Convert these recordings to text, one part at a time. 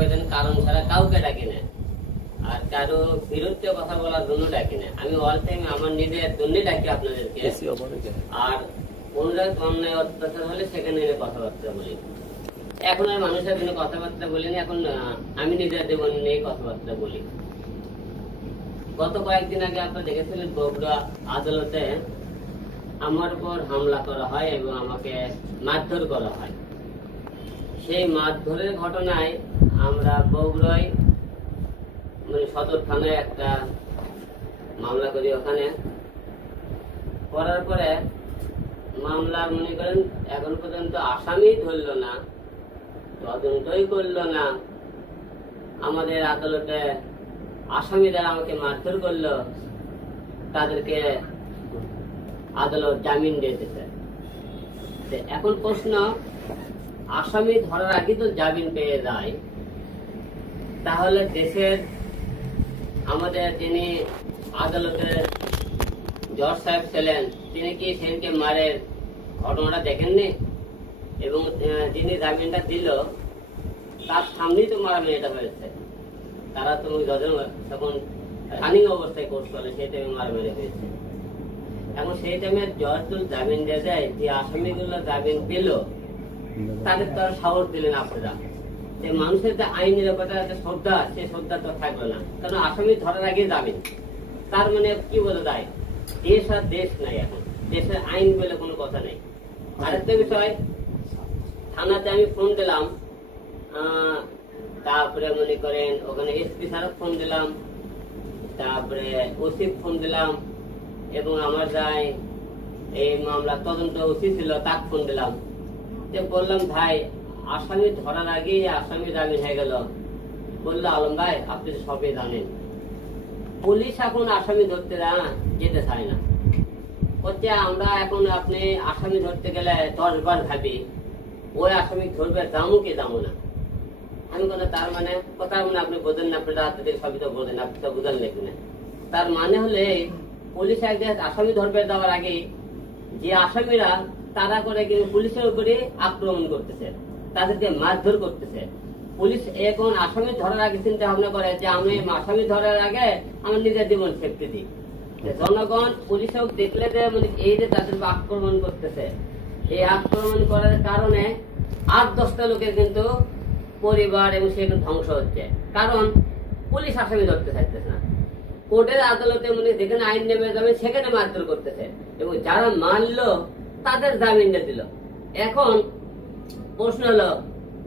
আবেদন কারণ ছাড়া কাউকে ডাকি না, আর কারো বিরুদ্ধে কথা বলার জন্য ডাকি না। আমি অল টাইম আমার নিজের জন্য ডাকি আপনাদেরকে। আর অনুরাগ অন্যায় অত্যাচার হলে সেখানে কথাবার্তা বলি। এখন আর মানুষের জন্য কথাবার্তা বলিনি, এখন আমি নিজের জীবন নিয়ে কথাবার্তা বলি। গত কয়েকদিন আগে আপনারা দেখেছিলেন বগুড়া আদালতে আমার উপর হামলা করা হয় এবং আমাকে মারধর করা হয়। সেই মারধরের ঘটনায় আমরা বগুড়ায় মানে সদর থানায় একটা মামলা করি। ওখানে করার পরে মামলা মনে করেন এখন পর্যন্ত আসামি ধরল না, তদন্তই করলো না। আমাদের আদালতে আসামি যারা আমাকে মারধর করলো তাদেরকে আদালত জামিন দিয়েছে। এখন প্রশ্ন, আসামি ধরার আগে তো জামিন পেয়ে যায়, তাহলে দেশের আমাদের যিনি আদালতের জজ সাহেব ছিলেন তিনি কি সেদিনকে মারের ঘটনাটা দেখেননি? এবং যিনি জামিনটা দিল তার সামনেই তো মারামারিটা হয়েছে। তারা তো তখন রানিং অবস্থায় কোর্স করে, সেই টাইমে মারামারি হয়েছে। এখন সেই টাইমে জজ জামিন দিয়ে দেয়, যে আসামিগুলো জামিন পেল তাদের তো আর সাহস দিলেন আপনারা। যে মানুষের যে আইন নিরাপত্তার যে শ্রদ্ধা, সে শ্রদ্ধা তো থাকলো না, কারণ আসামি ধরার আগে জামিন। তার মানে কি বলে যায়, দেশ আর দেশ নাই, এখন দেশের আইন বলে কোনো কথা নেই। আরেকটা বিষয়, থানাতে আমি ফোন দিলাম, তারপরে মনে করেন ওখানে এসপি স্যারও ফোন দিলাম, তারপরে ওসি ফোন দিলাম, এবং আমার যাই এই মামলা তদন্ত ওসি ছিল তাকে ফোন দিলাম। যে বললাম ভাই আসামি ধরার আগেই আসামি জামিন হয়ে গেল। বললো আলম ভাই আপনি তো সবই জানেন, পুলিশ এখন আসামি ধরতে যেতে চায় না। হচ্ছে আমরা এখন আপনি আসামি ধরতে গেলে 10 বার ভাবি ওই আসামি ধরবে, দামও কি দামও না। আমি কোনো তার মানে আপনি বোঝেন না, আপনি রাত থেকে সবই তো বোঝেন, আপনি তো বুঝেন নাকি না। তার মানে হলে পুলিশ একদিন আসামি ধরবে দেওয়ার আগে যে আসামিরা তারা করে কিন্তু পুলিশের উপরে আক্রমণ করতেছে, তাদেরকে মারধর করতেছে। পুলিশ এখন আসামি ধরার আগে চিন্তা ভাবনা করে যে আমি আসামি ধরার আগে আমার নিজের জীবন সেফটি দিই। জনগণ পুলিশও দেখলে যে মানে এই যে তাদের আক্রমণ করতেছে, এই আক্রমণ করার কারণে 8-10টা লোকের কিন্তু পরিবার এবং সেখানে ধ্বংস হচ্ছে। কারণ পুলিশ আসামি ধরতে চাইতেছে না, কোর্টের আদালতে মানে যেখানে আইন নেমে যাবে সেখানে মারধর করতেছে, এবং যারা মারলো তাদের জামিনটা দিল। এখন প্রশ্ন হলো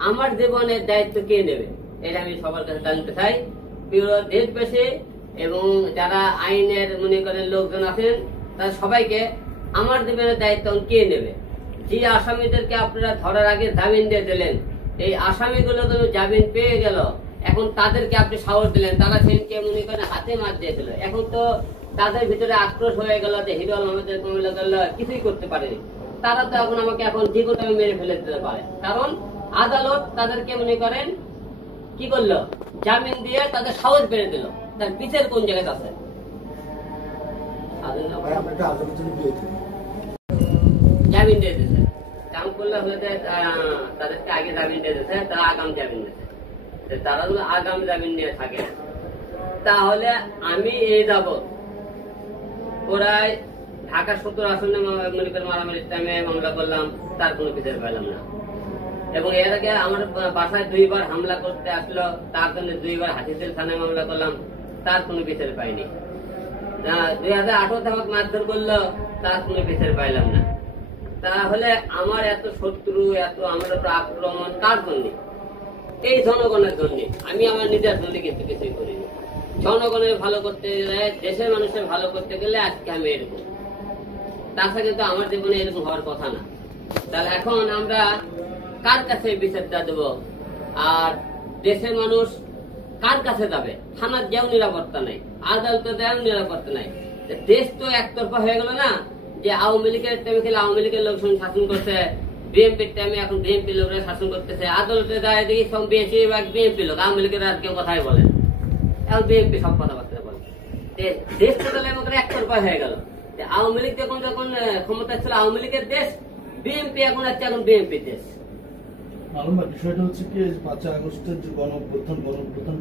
আমার জীবনের দায়িত্ব কে নেবে? এটা আমি সবার কাছে জানতে চাই। প্রিয় দেশবাসী এবং যারা আইনের মনে করেন লোকজন আছেন, তারা সবাইকে আমার জীবনের দায়িত্ব কে নেবে? যে আসামিদেরকে আপনারা ধরার আগে জামিন দিয়ে দিলেন, এই আসামিগুলো তো জামিন পেয়ে গেল, এখন তাদেরকে আপনি সাহস দিলেন, তারা সেদিনকে মনে করেন হাতে মার দিয়েছিল। এখন তো তাদের ভিতরে আক্রোশ হয়ে গেল যে হিরো আলমের কিছুই করতে পারেনি, তারা তো এখন আমাকে এখন যে কোনো মেরে ফেলে দিতে পারে। কারণ আদালত তাদেরকে মনে করেন কি করলো, জামিন দিয়ে তাদের সাহস বেড়ে দিল। তার পিছের কোন জায়গায় আছে? জামিন দিয়ে দিচ্ছে, কাম করলে হয়েছে তাদেরকে আগে জামিন দিয়ে দিচ্ছে, তারা আগাম জামিন দিচ্ছে। তারা যদি আগাম জামিন নিয়ে থাকে তাহলে আমি এই যাব প্রায় ঢাকা 17 আসনে মনে করেন মারামারির টাইমে মামলা করলাম, তার কোনো বিচার পাইলাম না। এবং এর আগে আমার বাসায় 2 বার হামলা করতে আসলো, তার জন্য 2 বার হাতিঝিল থানায় মামলা করলাম, তার কোনো বিচার পাইনি। 2018 আমাকে মারধর করলো, তার কোনো বিচার পাইলাম না। তাহলে আমার এত শত্রু, এত আমার উপর আক্রমণ কার জন্য? এই জনগণের জন্য। আমি আমার নিজের জন্য কিন্তু কিছুই করিনি। জনগণের ভালো করতে গেলে, দেশের মানুষের ভালো করতে গেলে আজকে আমি এরকম, তাছাড়া কিন্তু আমার জীবনে এরকম হওয়ার কথা না। তাহলে এখন আমরা কার কাছে বিচারটা দেবো? আর দেশের মানুষ কার কাছে যাবে? থানার যেও নিরাপত্তা নাই, আদালতে যেও নিরাপত্তা নাই। দেশ তো একতরফা হয়ে গেল না, যে আওয়ামী লীগের টাইমে খেলে আওয়ামী লীগের লোকজন শাসন করছে, বিএনপির টাইমে এখন বিএনপি লোকরা শাসন করতেছে। আদালতে যায় দেখি সব বেশিরভাগ বিএনপি লোক, আওয়ামী লীগের আর কেউ কথাই বলেন, এখন বিএনপি সব কথাবার্তা বলে। দেশ তো তাহলে একতরফা হয়ে গেল। আওয়ামী লীগ যখন ক্ষমতা ছিল আওয়ামী লীগের দেশ, বিএনপি এখন হচ্ছে এখন বিএনপির দেশ। মালুম না, বিষয়টা হচ্ছে কি 5 আগস্টের যে গণ অভ্যুত্থান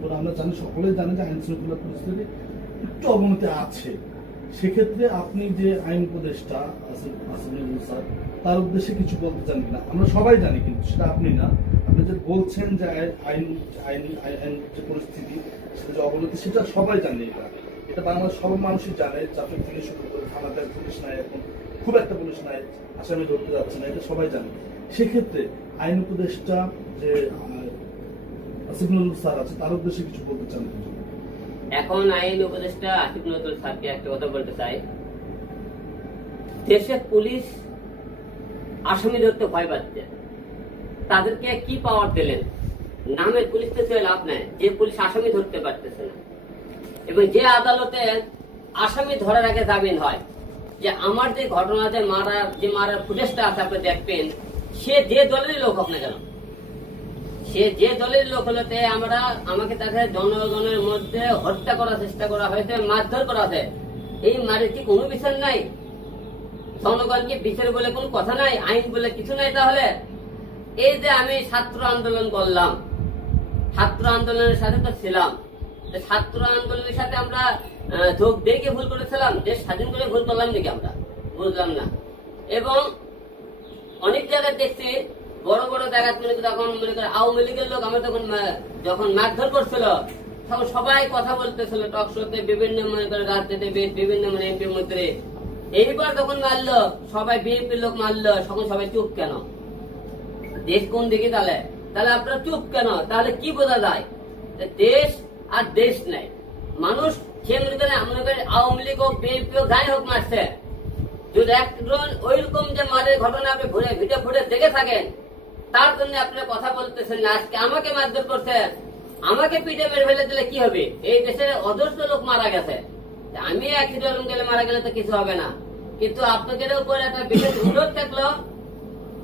পরে আমরা জানি, সকলেই জানি যে আইন শৃঙ্খলা পরিস্থিতি একটু অবনতি আছে। সেক্ষেত্রে আপনি যে আইন উপদেষ্টা আসিফ স্যার, তার উদ্দেশ্যে কিছু বলতে চান কিনা? আমরা সবাই জানি, কিন্তু সেটা আপনি না, আপনি যে বলছেন যে আইন আইন আইন যে পরিস্থিতি সেটা যে অবনতি, সেটা সবাই জানে। এটা বাংলার সব মানুষই জানে। ট্রাফিক থেকে শুরু করে থানাতে পুলিশ নাই, এখন খুব একটা পুলিশ নাই, আসামি ধরতে যাচ্ছে না, এটা সবাই জানে। সেক্ষেত্রে আইন উপদেষ্টা যে আসিফ নজরুল স্যার আছে, তার উদ্দেশ্যে কিছু বলতে চান? এখন আইন উপদেষ্টা আসিফ নজরুল স্যারকে একটা কথা বলতে চাই, দেশে পুলিশ আসামি ধরতে ভয় পাচ্ছে, তাদেরকে কি পাওয়ার দিলেন? নামের পুলিশ তো ছিল লাভ নাই, যে পুলিশ আসামি ধরতে পারতেছে না। এবং যে আদালতে আসামি ধরার আগে জামিন হয়, যে আমার যে ঘটনাতে মারার ফুটেজটা আছে আপনি দেখবেন, সে যে দলেরই লোক হোক না কেন, সে যে দলের লোক হলোতে আমাকে তাকে জনগণের মধ্যে হত্যা করার চেষ্টা করা হয়েছে, মারধর করা হয়েছে, এই মারের কি কোনো বিচার নাই? জনগণকে বিচার বলে কোনো কথা নাই, আইন বলে কিছু নাই। তাহলে এই যে আমি ছাত্র আন্দোলন করলাম, ছাত্র আন্দোলনের সাথে তো ছিলাম, ছাত্র আন্দোলনের সাথে আমরা যোগ দিয়ে ভুল করেছিলাম? দেশ স্বাধীন করে ভুল করলাম নাকি? আমরা বুঝলাম না। এবং অনেক জায়গায় দেখছি, বড় বড় জায়গায় তখন মনে করে আওয়ামী লীগের লোক আমরা যখন মারধর করছিল, তখন সবাই কথা বলতেছিল টক শোতে, বিভিন্ন মনে করে রাজনীতিবিদ, বিভিন্ন মানে এমপি মন্ত্রী। এইবার যখন মারলো, সবাই বিএনপির লোক মারলো, তখন সবাই চুপ কেন? দেশ কোন দিকে? তাহলে আপনারা চুপ কেন? তাহলে কি বোঝা যায়? দেশ আর দেশ নাই। মানুষ সে মনে করে আওয়ামী লীগ হোক, বিএনপি হোক, যাই হোক মারছে, যদি একজন ওইরকম যে মারের ঘটনা আপনি ভিডিও ফুটেজ দেখে থাকেন, তার জন্য আপনি কথা বলতেছেন না। আজকে আমাকে মারধর করছে, আমাকে পিঠে মেরে ফেলে দিলে কি হবে? এই দেশে অজস্র লোক মারা গেছে, আমি একই আলম গেলে মারা গেলে তো কিছু হবে না। কিন্তু আপনাদের উপর একটা বিশেষ অনুরোধ থাকলো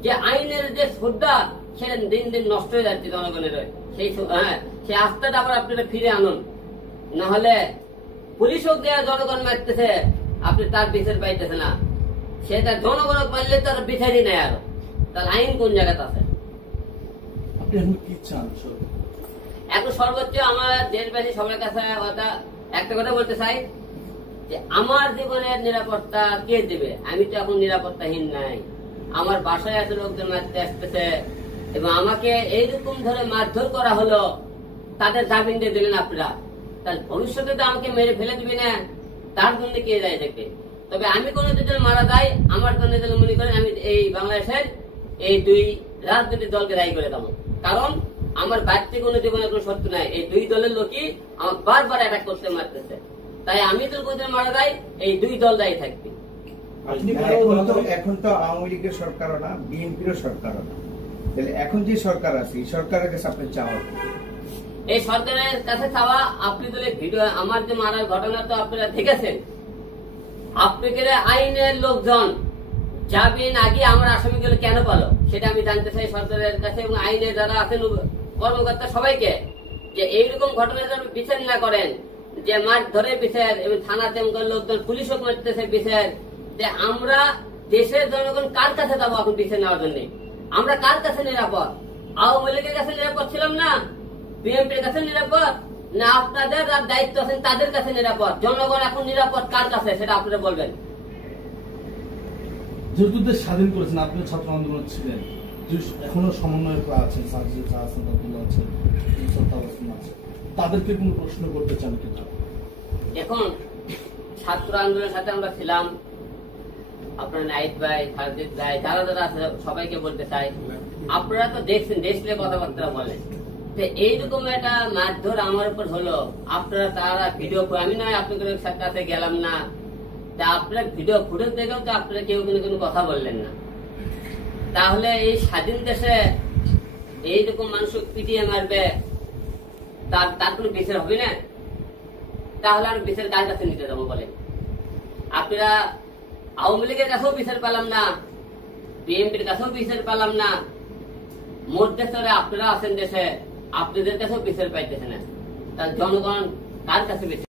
যে আইনের যে শ্রদ্ধা, সেটা দিন দিন নষ্ট হয়ে যাচ্ছে জনগণের। সেই আস্থাটা আবার আপনারা ফিরে আনুন, নাহলে পুলিশ হোক দেয়া জনগণ মারতেছে, আপনি তার বিচার পাইতেছে না। সেটা জনগণ মারলে তার বিচারই নেই। আর তার আইন কোন জায়গাতে আছে? আপনি এখন কি চান? এখন সর্বোচ্চ আমার দেশবাসী সবার কাছে একটা কথা বলতে চাই, যে আমার জীবনের নিরাপত্তা কে দেবে? আমি তো এখন নিরাপত্তাহীন নাই। আমার বাসায় এত লোকজন মারতে আসতেছে, এবং আমাকে এইরকম ধরে মারধর করা হলো, তাদের জামিন দিয়ে দিলেন আপনারা। তাহলে ভবিষ্যতে তো আমাকে মেরে ফেলে দিবি না, তার জন্য কে যায় দেখবে? তবে আমি কোনো যদি মারা যাই, আমার জন্য মনে করেন আমি এই বাংলাদেশের এই 2 রাজনৈতিক দলকে দায়ী করে দেবো। কারণ আমার বাড়িতে কোনো জীবনের কোনো সত্য নাই, এই 2 দলের লোকই আমার বারবার অ্যাটাক করতে মারতেছে। তাই আমি তো যদি মারা যাই, এই 2 দল দায়ী থাকবে। এখন তো আওয়ামী লীগের সরকারও না, বিএনপির সরকারও না, তাহলে এখন যে সরকার আছে, এই সরকারের কাছে আপনি চাওয়া? এই সরকারের কাছে চাওয়া, আপনি তো ভিডিও আমার যে মারার ঘটনা তো আপনারা দেখেছেন, আপনাদের আইনের লোকজন জামিন আগে আমার আসামিগুলো কেন পালো, সেটা আমি জানতে চাই সরকারের কাছে, এবং আইনের যারা আছেন কর্মকর্তা সবাইকে, যে এইরকম ঘটনা যেন বিচার না করেন, যে মার ধরে বিচার, এবং থানাতে লোকজন পুলিশও করতেছে বিচার। যে আমরা দেশের জনগণ কার কাছে যাবো এখন বিচার নেওয়ার জন্য? আমরা কার কাছে নিরাপদ? আওয়ামী লীগের কাছে নিরাপদ ছিলাম না? বিএনপির কাছে নিরাপদ না? আপনাদের যার দায়িত্ব আছেন তাদের কাছে নিরাপদ? জনগণ এখন নিরাপদ কার কাছে, সেটা আপনারা বলবেন। যেহেতু দেশ স্বাধীন করেছেন, আপনি ছাত্র আন্দোলন ছিলেন, এখনো সমন্বয়ক আছেন, তাদেরকে কোন প্রশ্ন করতে চান কিনা? এখন ছাত্র আন্দোলনের সাথে আমরা ছিলাম, আপনার নাইট ভাই, খালেদ ভাই, যারা যারা আছে সবাইকে বলতে চাই, আপনারা তো দেখছেন, দেশ নিয়ে কথাবার্তা বলেন, এইরকম একটা মারধর আমার উপর হলো, আপনারা তারা ভিডিও, আমি নয় আপনাদের কাছে গেলাম না, তা আপনারা ভিডিও ফুটেজ দেখেও তো আপনারা কেউ কোনো কথা বললেন না। তাহলে এই স্বাধীন দেশে এইরকম মানুষ পিটিয়ে মারবে, তার কোনো বিচার হবে না? তাহলে আর বিচার কার কাছে নিতে যাবো বলেন? আপনারা আওয়ামী লীগের কাছেও বিচার পেলাম না, বিএনপির কাছেও বিচার পেলাম না, মধ্যে আপনারা আছেন দেশে, আপনাদের কাছেও বিচার পাইতেছে না। তার জনগণ কার কাছে বিচার